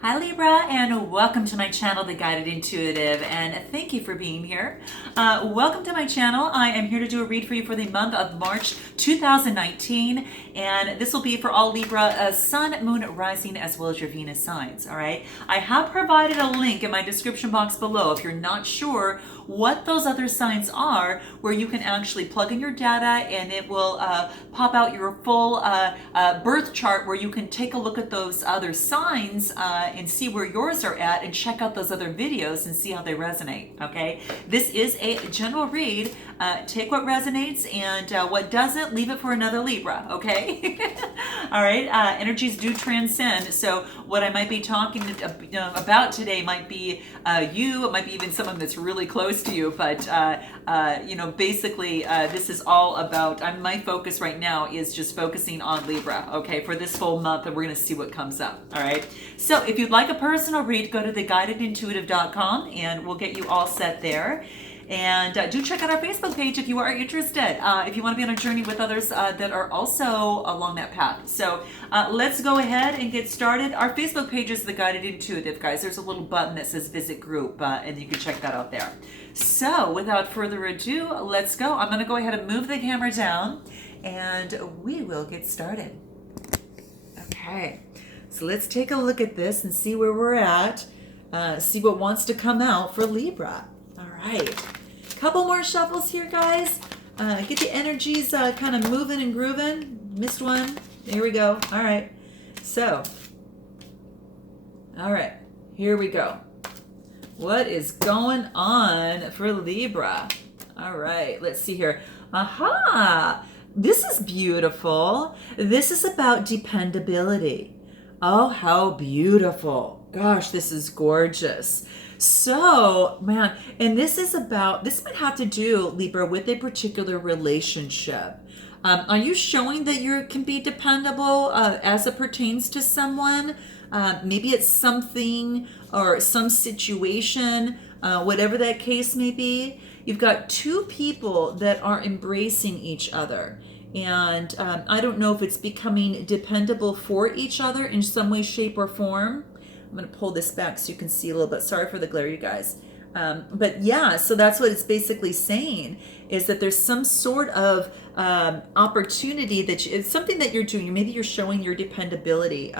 Hi Libra, and welcome to my channel, The Guided Intuitive, and thank you for being here. Welcome to my channel. I am here to do a read for you for the month of March 2019, and this will be for all Libra Sun, Moon, Rising, as well as your Venus signs, all right? I have provided a link in my description box below if you're not sure what those other signs are, where you can actually plug in your data and it will pop out your full birth chart, where you can take a look at those other signs and see where yours are at, and check out those other videos and see how they resonate. Okay, this is a general read. Take what resonates, and what doesn't, leave it for another Libra. Okay. All right. Energies do transcend, so what I might be talking about today might be you. It might be even someone that's really close to you, but basically this is all about, my focus right now is just focusing on Libra, okay, for this full month, and we're going to see what comes up. All right, so if you'd like a personal read, go to theguidedintuitive.com and we'll get you all set there. And do check out our Facebook page if you are interested, if you want to be on a journey with others that are also along that path. So let's go ahead and get started. Our Facebook page is The Guided Intuitive, guys. There's a little button that says Visit Group, and you can check that out there. So without further ado, let's go. I'm going to go ahead and move the camera down, and we will get started. Okay, so let's take a look at this and see where we're at, see what wants to come out for Libra. All right, couple more shuffles here, guys. Get the energies kind of moving and grooving. Missed one. Here we go. All right, so, all right, here we go. What is going on for Libra? All right, let's see here. Aha! This is beautiful. This is about dependability. Oh, how beautiful. Gosh, this is gorgeous. So, man, and this might have to do, Libra, with a particular relationship. Are you showing that you can be dependable as it pertains to someone? Maybe it's something or some situation, whatever that case may be. You've got two people that are embracing each other. And I don't know if it's becoming dependable for each other in some way, shape, or form. I'm going to pull this back so you can see a little bit. Sorry for the glare, you guys. But yeah, so that's what it's basically saying, is that there's some sort of opportunity that it's something that you're doing. Maybe you're showing your dependability,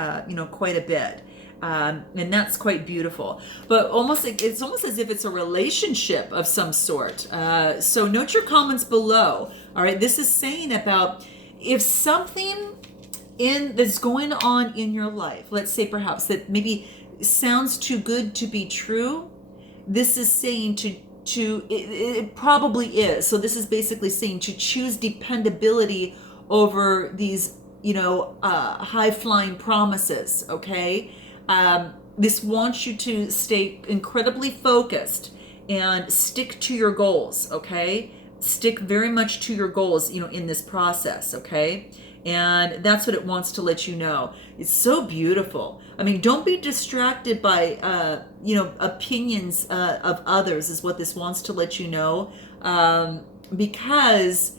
quite a bit. And that's quite beautiful. But it's almost as if it's a relationship of some sort. So note your comments below. All right, this is saying about if something that's going on in your life, let's say perhaps that maybe sounds too good to be true. This is saying it probably is. So this is basically saying to choose dependability over these, high flying promises. Okay. This wants you to stay incredibly focused and stick to your goals. Okay. Stick very much to your goals, in this process. Okay. And that's what it wants to let you know. It's so beautiful. I mean, don't be distracted by, opinions of others is what this wants to let you know. Because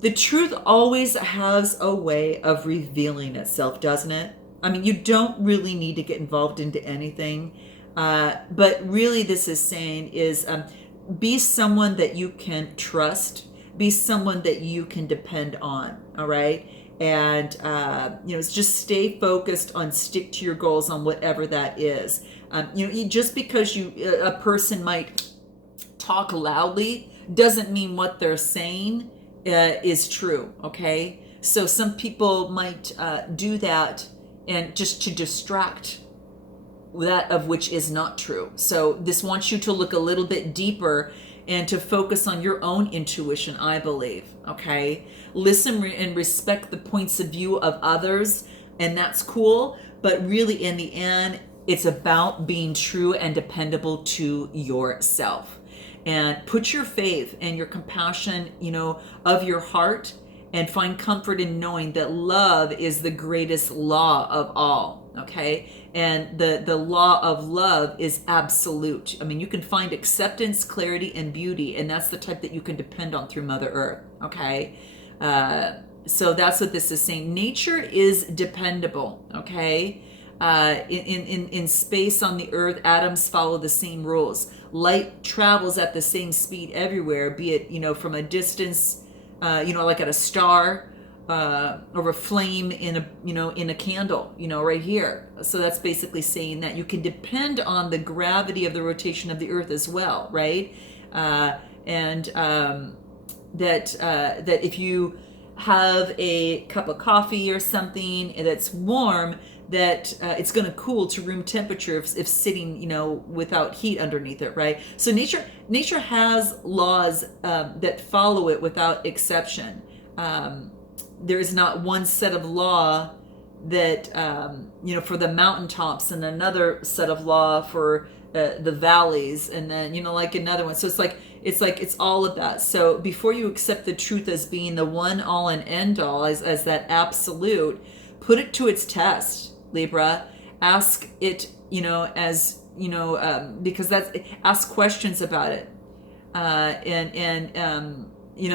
the truth always has a way of revealing itself, doesn't it? I mean, you don't really need to get involved into anything. But really this is saying is be someone that you can trust. Be someone that you can depend on, all right? And, just stay focused on, stick to your goals on whatever that is. Just because a person might talk loudly doesn't mean what they're saying is true, okay? So some people might do that and just to distract that of which is not true. So this wants you to look a little bit deeper and to focus on your own intuition, I believe, okay? Listen and respect the points of view of others, and that's cool, but really in the end, it's about being true and dependable to yourself. And put your faith and your compassion, of your heart, and find comfort in knowing that love is the greatest law of all, okay? And the law of love is absolute. I mean, you can find acceptance, clarity, and beauty, and that's the type that you can depend on through Mother Earth, okay? So that's what this is saying. Nature is dependable, okay? In space on the earth, atoms follow the same rules. Light travels at the same speed everywhere, be it, from a distance, like at a star, or a flame in a candle, right here. So that's basically saying that you can depend on the gravity of the rotation of the earth as well, right? And that if you have a cup of coffee or something that's warm, that it's going to cool to room temperature if sitting, without heat underneath it, right? So nature has laws that follow it without exception. There is not one set of law that for the mountaintops, and another set of law for the valleys, and then like another one. So it's all of that. So before you accept the truth as being the one all and end all, as that absolute, put it to its test, Libra. Ask it, as because ask questions about it, and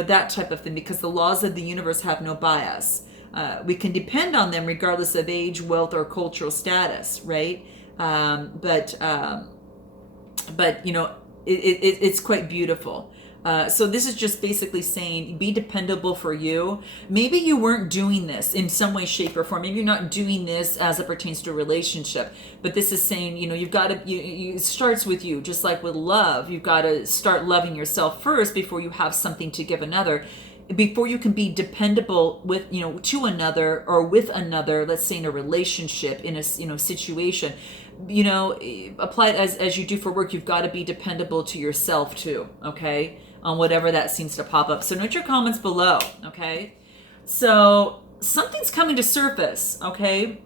that type of thing, because the laws of the universe have no bias. We can depend on them regardless of age, wealth, or cultural status, right? But it's quite beautiful. So this is just basically saying, be dependable for you. Maybe you weren't doing this in some way, shape, or form. Maybe you're not doing this as it pertains to a relationship. But this is saying, you've got to, it starts with you. Just like with love, you've got to start loving yourself first before you have something to give another. Before you can be dependable with, to another, or with another, let's say in a relationship, in a, situation, apply it as you do for work. You've got to be dependable to yourself too, okay? On whatever that seems to pop up. So note your comments below, okay? So something's coming to surface, okay?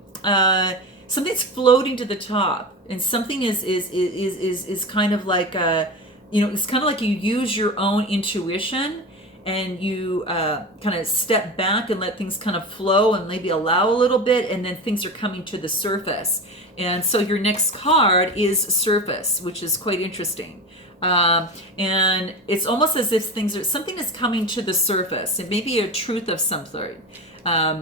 Something's floating to the top, and something is kind of like it's kind of like you use your own intuition, and you kind of step back and let things kind of flow and maybe allow a little bit, and then things are coming to the surface. And so your next card is surface, which is quite interesting. And it's almost as if something is coming to the surface. It may be a truth of some sort, a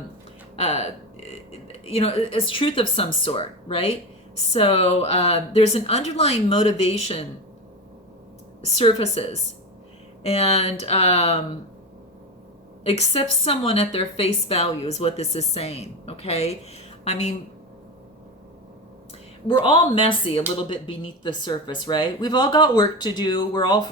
truth of some sort, right? So there's an underlying motivation surfaces, and accept someone at their face value is what this is saying, okay? I mean, we're all messy a little bit beneath the surface, right? We've all got work to do. We're all,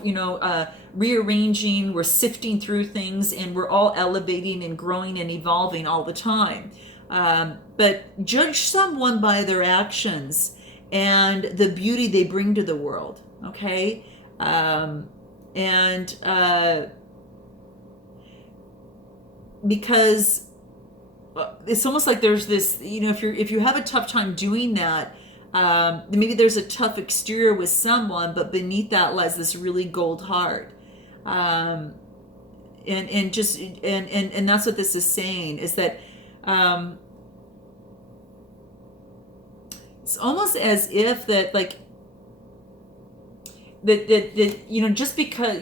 rearranging, we're sifting through things, and we're all elevating and growing and evolving all the time. But judge someone by their actions and the beauty they bring to the world, okay? Because it's almost like there's this, if you have a tough time doing that, maybe there's a tough exterior with someone, but beneath that lies this really gold heart. And that's what this is saying, is that it's almost as if that, like, that just because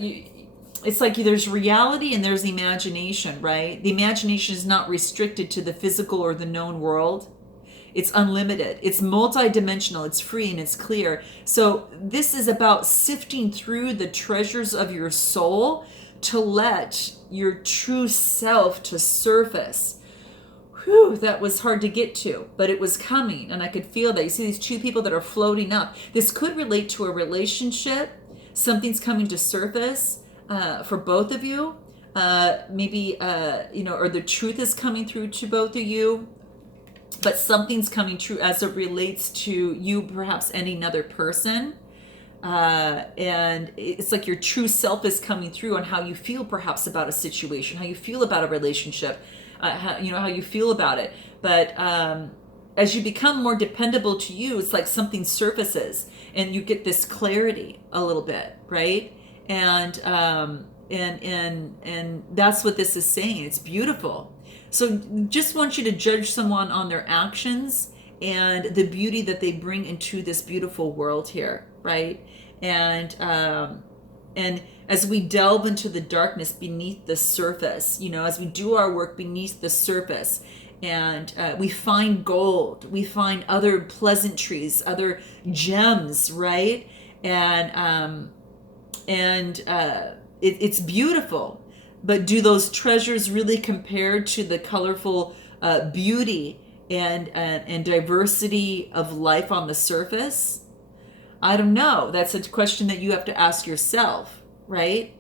it's like there's reality and there's imagination, right? The imagination is not restricted to the physical or the known world. It's unlimited. It's multidimensional. It's free and it's clear. So this is about sifting through the treasures of your soul to let your true self to surface. Whew, that was hard to get to, but it was coming, and I could feel that. You see these two people that are floating up. This could relate to a relationship. Something's coming to surface for both of you. Maybe, or the truth is coming through to both of you. But something's coming true as it relates to you, perhaps, and another person. And it's like your true self is coming through on how you feel, perhaps, about a situation, how you feel about a relationship, how you feel about it. But as you become more dependable to you, it's like something surfaces and you get this clarity a little bit, right? And that's what this is saying. It's beautiful. So just want you to judge someone on their actions and the beauty that they bring into this beautiful world here, right? And as we delve into the darkness beneath the surface, as we do our work beneath the surface, and we find gold, we find other pleasantries, other gems, right? It's beautiful. But do those treasures really compare to the colorful beauty and diversity of life on the surface? I don't know. That's a question that you have to ask yourself, right?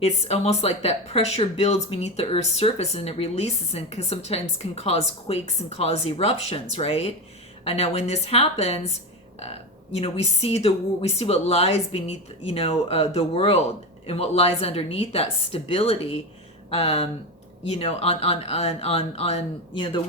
It's almost like that pressure builds beneath the Earth's surface and it releases and sometimes can cause quakes and cause eruptions, right? Now, when this happens, we see what lies beneath, the world, and what lies underneath that stability. On the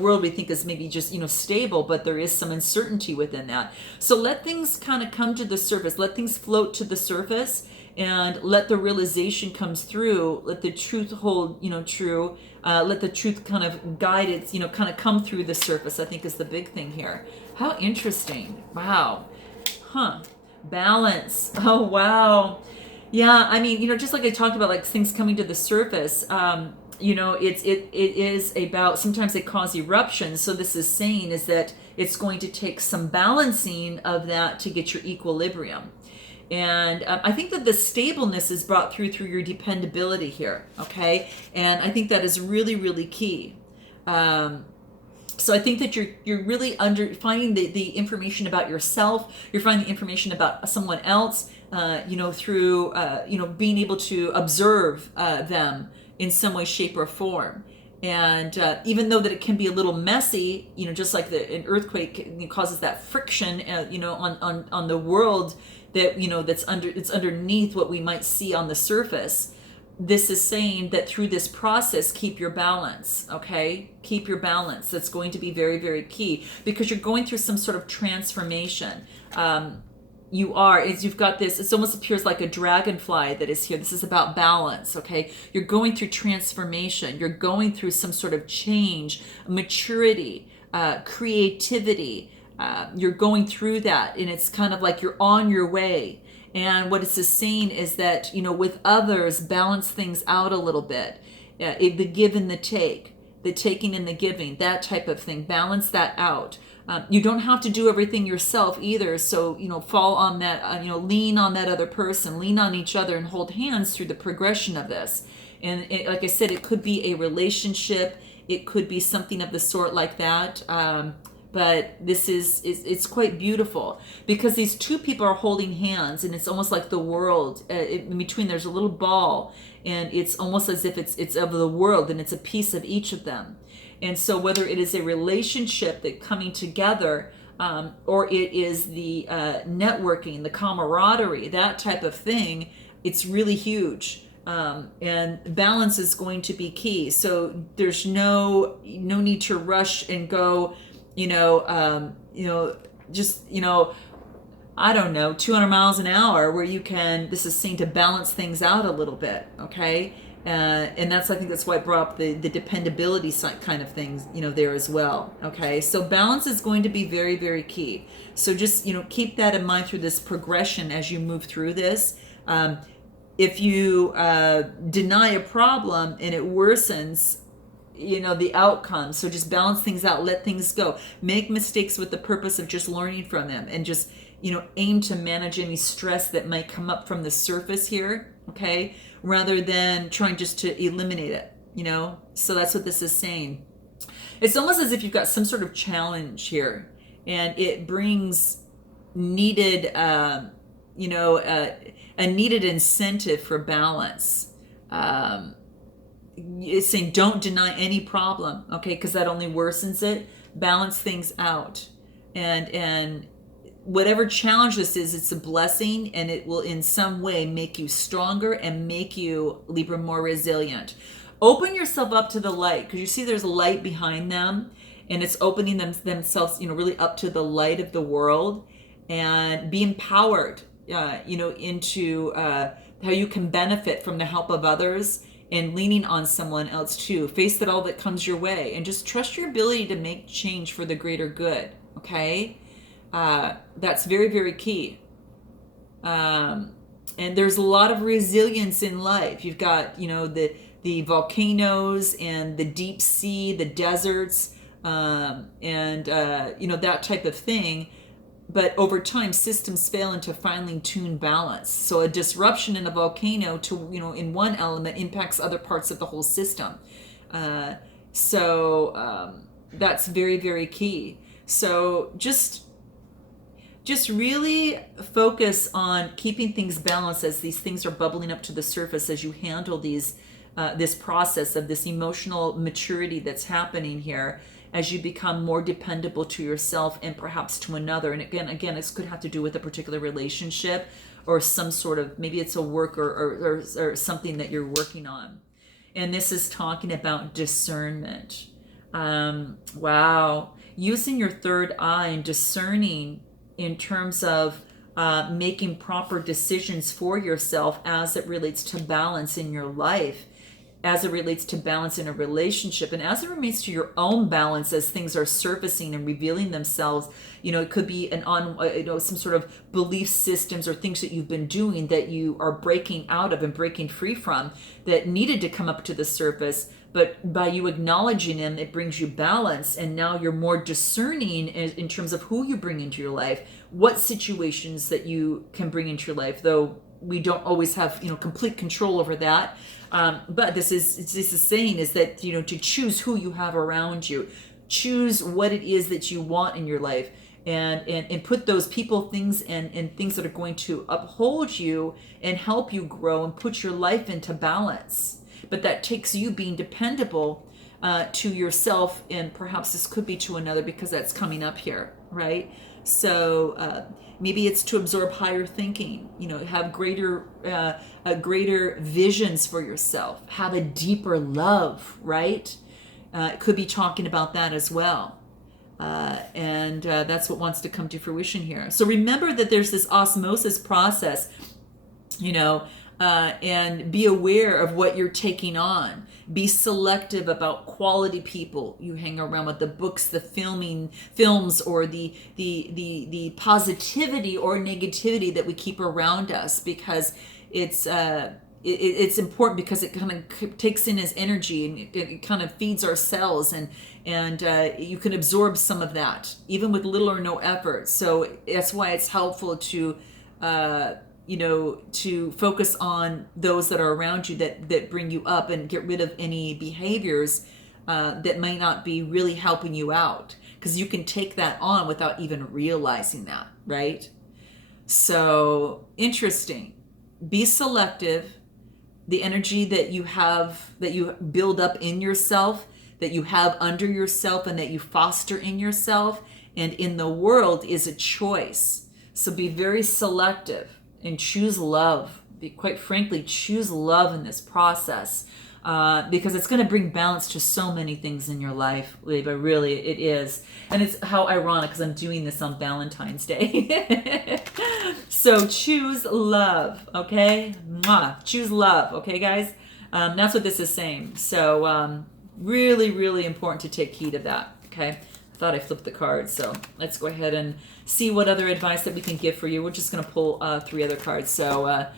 world we think is maybe just stable, but there is some uncertainty within that. So let things kind of come to the surface, let things float to the surface, and let the realization comes through, let the truth hold true, let the truth kind of guide it, kind of come through the surface, I think is the big thing here. How interesting. Wow. Balance. Oh wow. Yeah, I mean, just like I talked about, like things coming to the surface, it is about, sometimes they cause eruptions. So this is saying is that it's going to take some balancing of that to get your equilibrium. And I think that the stableness is brought through your dependability here, okay? And I think that is really, really key. So I think that you're really finding the information about yourself. You're finding the information about someone else, through being able to observe them in some way, shape, or form. And even though that it can be a little messy, just like an earthquake causes that friction, on the world that it's underneath what we might see on the surface. This is saying that through this process, keep your balance, okay? Keep your balance. That's going to be very, very key, because you're going through some sort of transformation. You've got this, it almost appears like a dragonfly that is here. This is about balance, okay? You're going through transformation. You're going through some sort of change, maturity, creativity. You're going through that, and it's kind of like you're on your way. And what it's saying is that, with others, balance things out a little bit. The give and the take, the taking and the giving, that type of thing. Balance that out. You don't have to do everything yourself either. So, fall on that, lean on that other person, lean on each other, and hold hands through the progression of this. And like I said, it could be a relationship. It could be something of the sort like that. But this it's quite beautiful, because these two people are holding hands, and it's almost like the world in between. There's a little ball, and it's almost as if it's of the world, and it's a piece of each of them. And so whether it is a relationship that coming together, or it is the networking, the camaraderie, that type of thing, it's really huge. And balance is going to be key. So there's no need to rush and go, I don't know, 200 miles an hour, where this is seen to balance things out a little bit, okay? And I think that's why I brought up the dependability kind of things, there as well, okay? So balance is going to be very, very key. So just, keep that in mind through this progression as you move through this. If you deny a problem and it worsens, the outcome. So just balance things out, let things go. Make mistakes with the purpose of just learning from them, and just, aim to manage any stress that might come up from the surface here, okay? Rather than trying just to eliminate it, So that's what this is saying. It's almost as if you've got some sort of challenge here, and it brings needed, a needed incentive for balance. It's saying don't deny any problem, okay, because that only worsens it. Balance things out, and whatever challenge this is, it's a blessing, and it will in some way make you stronger and make you, Libra, more resilient. Open yourself up to the light, because you see there's light behind them, and it's opening themselves really up to the light of the world, and be empowered into how you can benefit from the help of others, and leaning on someone else too. Face all that comes your way, and just trust your ability to make change for the greater good, okay? That's very, very key. And there's a lot of resilience in life. You've got, the the volcanoes and the deep sea, the deserts, and that type of thing. But over time, systems fail into finely tuned balance. So a disruption in a volcano in one element impacts other parts of the whole system. That's very, very key. So just really focus on keeping things balanced as these things are bubbling up to the surface, as you handle this process of this emotional maturity that's happening here, as you become more dependable to yourself and perhaps to another. And again, this could have to do with a particular relationship or some sort of, maybe it's a work or something that you're working on. And this is talking about discernment. Wow. Using your third eye and discerning in terms of making proper decisions for yourself as it relates to balance in your life, as it relates to balance in a relationship, and as it relates to your own balance as things are surfacing and revealing themselves. It could be some sort of belief systems or things that you've been doing that you are breaking out of and breaking free from that needed to come up to the surface. But by you acknowledging them, it brings you balance, and now you're more discerning in terms of who you bring into your life, what situations that you can bring into your life, though we don't always have complete control over that. But this is saying is that to choose who you have around you, choose what it is that you want in your life, and put those people, things, and things that are going to uphold you and help you grow and put your life into balance. But that takes you being dependable to yourself, and perhaps this could be to another, because that's coming up here, right? So maybe it's to absorb higher thinking, have greater visions for yourself, have a deeper love, right? It could be talking about that as well. And that's what wants to come to fruition here. So remember that there's this osmosis process, and be aware of what you're taking on. Be selective about quality people you hang around with, the books, the films, or the positivity or negativity that we keep around us, because it's important, because it kind of takes in as energy, and it kind of feeds our cells, and you can absorb some of that even with little or no effort. So that's why it's helpful to to focus on those that are around you that bring you up, and get rid of any behaviors that might not be really helping you out, because you can take that on without even realizing that, right? So interesting. Be selective. The energy that you have, that you build up in yourself, that you have under yourself, and that you foster in yourself and in the world, is a choice. So be very selective and choose love. Quite frankly, choose love in this process, because it's going to bring balance to so many things in your life, Libra. Really, it is. And it's how ironic, because I'm doing this on Valentine's Day. So choose love, okay? Mwah. Choose love, okay, guys? That's what this is saying. So really, really important to take heed of that, okay? I thought I flipped the cards, so let's go ahead and see what other advice that we can give for you. We're just going to pull 3 other cards. So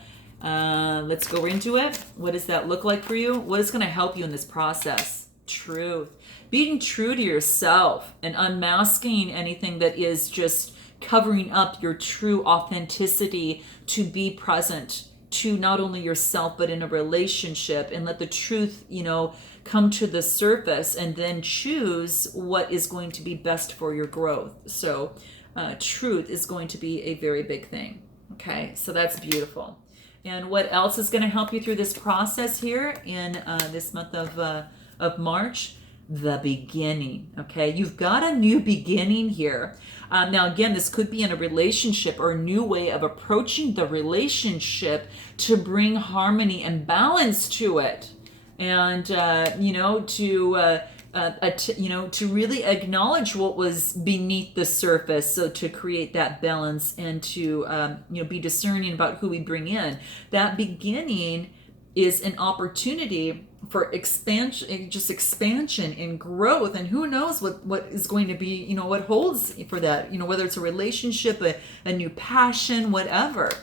let's go into it. What does that look like for you? What is going to help you in this process? Truth. Being true to yourself and unmasking anything that is just covering up your true authenticity, to be present to not only yourself but in a relationship, and let the truth come to the surface, and then choose what is going to be best for your growth. So truth is going to be a very big thing. Okay, so that's beautiful. And what else is going to help you through this process here in this month of March? The beginning. Okay, you've got a new beginning here. Now, again, this could be in a relationship, or a new way of approaching the relationship to bring harmony and balance to it, and to really acknowledge what was beneath the surface, so to create that balance, and to be discerning about who we bring in. That beginning is an opportunity for expansion and growth, and who knows what is going to be, what holds for that, whether it's a relationship, a new passion, whatever.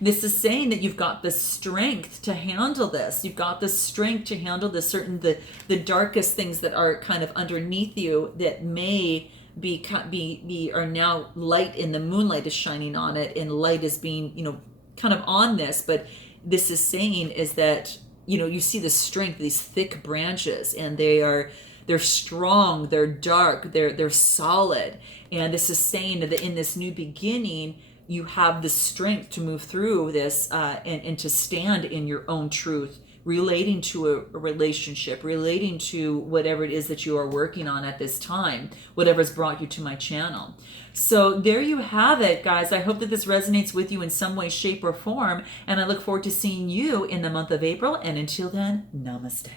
This is saying that you've got the strength to handle this. You've got the strength to handle the darkest things that are kind of underneath you that may be are now light, in the moonlight is shining on it, and light is being, kind of on this. But this is saying is that, you see the strength, these thick branches, and they're strong, they're dark, they're solid. And this is saying that in this new beginning, you have the strength to move through this, and to stand in your own truth, relating to a relationship, relating to whatever it is that you are working on at this time, whatever's brought you to my channel. So there you have it, guys. I hope that this resonates with you in some way, shape, or form, and I look forward to seeing you in the month of April. And until then, namaste.